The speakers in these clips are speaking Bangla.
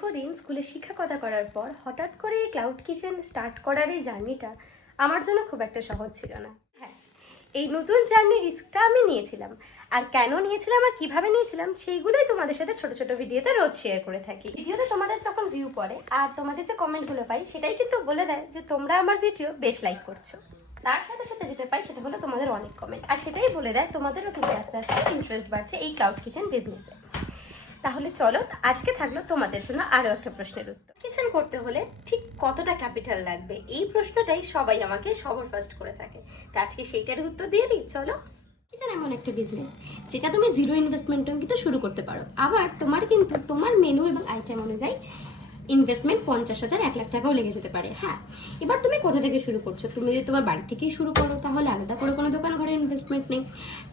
দীর্ঘদিন স্কুলে শিক্ষকতা করার পর হঠাৎ করে এই ক্লাউড কিচেন স্টার্ট করার এই জার্নিটা আমার জন্য খুব একটা সহজ ছিল না। হ্যাঁ, এই নতুন জার্নির রিস্কটা আমি নিয়েছিলাম, আর কেন নিয়েছিলাম আর কিভাবে নিয়েছিলাম সেইগুলোই তোমাদের সাথে ছোট ছোট ভিডিওতে রোজ শেয়ার করে থাকি। ভিডিওতে তোমাদের যখন ভিউ পড়ে আর তোমাদের যে কমেন্টগুলো পাই সেটাই কিন্তু বলে দেয় যে তোমরা আমার ভিডিও বেশ লাইক করছো। তার সাথে সাথে যেটা পাই সেটা হলো তোমাদের অনেক কমেন্ট, আর সেটাই বলে দেয় তোমাদেরও কিন্তু আস্তে আস্তে ইন্টারেস্ট বাড়ছে এই ক্লাউড কিচেন বিজনেসে। তাহলে চলো, আজকে থাকলো তোমাদের জন্য আরো একটা প্রশ্নের উত্তর। কিচেন করতে হলে ঠিক কতটা ক্যাপিটাল লাগবে, এই প্রশ্নটাই সবাই আমাকে সবার ফার্স্ট করে থাকে। তো আজকে সেইটার উত্তর দিয়ে দিই, চলো। কিচেন এমন একটা বিজনেস যেটা তুমি জিরো ইনভেস্টমেন্টেও কিন্তু শুরু করতে পারো, আবার তোমার কিন্তু তোমার মেনু এবং আইটেম অনুযায়ী ইনভেস্টমেন্ট 50,000 1 লাখ টাকাও লেগে যেতে পারে। হ্যাঁ, এবার তুমি কোথা থেকে শুরু করছো? তুমি যদি তোমার বাড়ি থেকেই শুরু করো তাহলে আলাদা করে কোনো দোকান ঘরে ইনভেস্টমেন্ট নেই।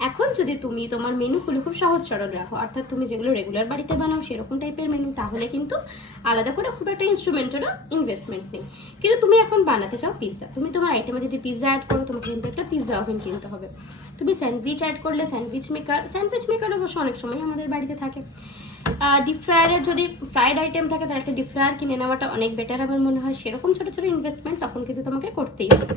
এখন যদি তুমি তোমার মেনুগুলো খুব সহজ সরল রাখো, অর্থাৎ তুমি যেগুলো রেগুলার বাড়িতে বানাও সেরকম টাইপের মেনু, তাহলে কিন্তু আলাদা করে খুব একটা ইনস্ট্রুমেন্টেরও ইনভেস্টমেন্ট নেই। কিন্তু তুমি এখন বানাতে চাও পিৎজা, তুমি তোমার আইটেমে যদি পিৎজা অ্যাড করো তোমাকে কিন্তু একটা পিৎজা ওভেন কিনতে হবে। তুমি স্যান্ডউইচ অ্যাড করলে স্যান্ডউইচ মেকার অবশ্য অনেক সময় আমাদের বাড়িতে থাকে। ডিপ ফ্রায়ারের যদি ফ্রাইড আইটেম থাকে তাহলে একটা ডিপ ফ্রায়ার কিনে নেওয়াটা অনেক বেটার আমার মনে হয়। সেরকম ছোটো ছোটো ইনভেস্টমেন্ট তখন কিন্তু তোমাকে করতেই হবে।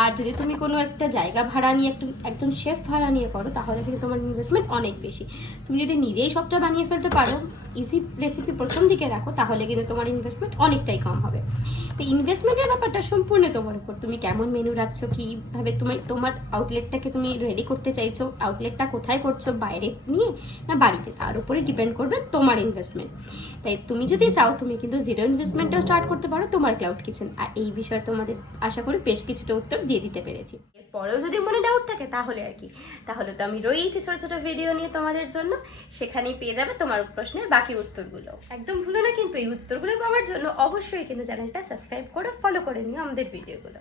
আর যদি তুমি কোনো একটা জায়গা ভাড়া নিয়ে একজন শেফ ভাড়া নিয়ে করো তাহলে কিন্তু তোমার ইনভেস্টমেন্ট অনেক বেশি। তুমি যদি নিজেই সবটা বানিয়ে ফেলতে পারো, ইজি রেসিপি প্রথম দিকে রাখো, তাহলে কিন্তু তোমার ইনভেস্টমেন্ট অনেকটাই কম হবে। তো ইনভেস্টমেন্টের ব্যাপারটা সম্পূর্ণ তোমার উপর, তুমি কেমন মেনু রাখছো, কীভাবে তুমি তোমার আউটলেটটাকে তুমি রেডি করতে চাইছো, আউটলেটটা কোথায় করছো, বাইরে নিয়ে না বাড়িতে, তার উপরে ডিপেন্ড করবে তোমার ইনভেস্টমেন্ট। তাই তুমি যদি চাও তুমি কিন্তু জিরো ইনভেস্টমেন্টও স্টার্ট করতে পারো তোমার ক্লাউড কিচেন। আর এই বিষয়ে তোমাদের আশা করি বেশ কিছুটা উত্তর দিয়ে দিতে পেরেছি। এরপরেও যদি মনে ডাউট থাকে তাহলে তাহলে তো আমি রয়েছি ছোট ছোট ভিডিও নিয়ে তোমাদের জন্য, সেখানেই পেয়ে যাবে তোমার প্রশ্নের বাকি উত্তরগুলো। একদম ভুলো না কিন্তু এই উত্তরগুলো পাওয়ার জন্য অবশ্যই কিন্তু চ্যানেলটা সাবস্ক্রাইব করে ফলো করে নিও আমাদের ভিডিওগুলো।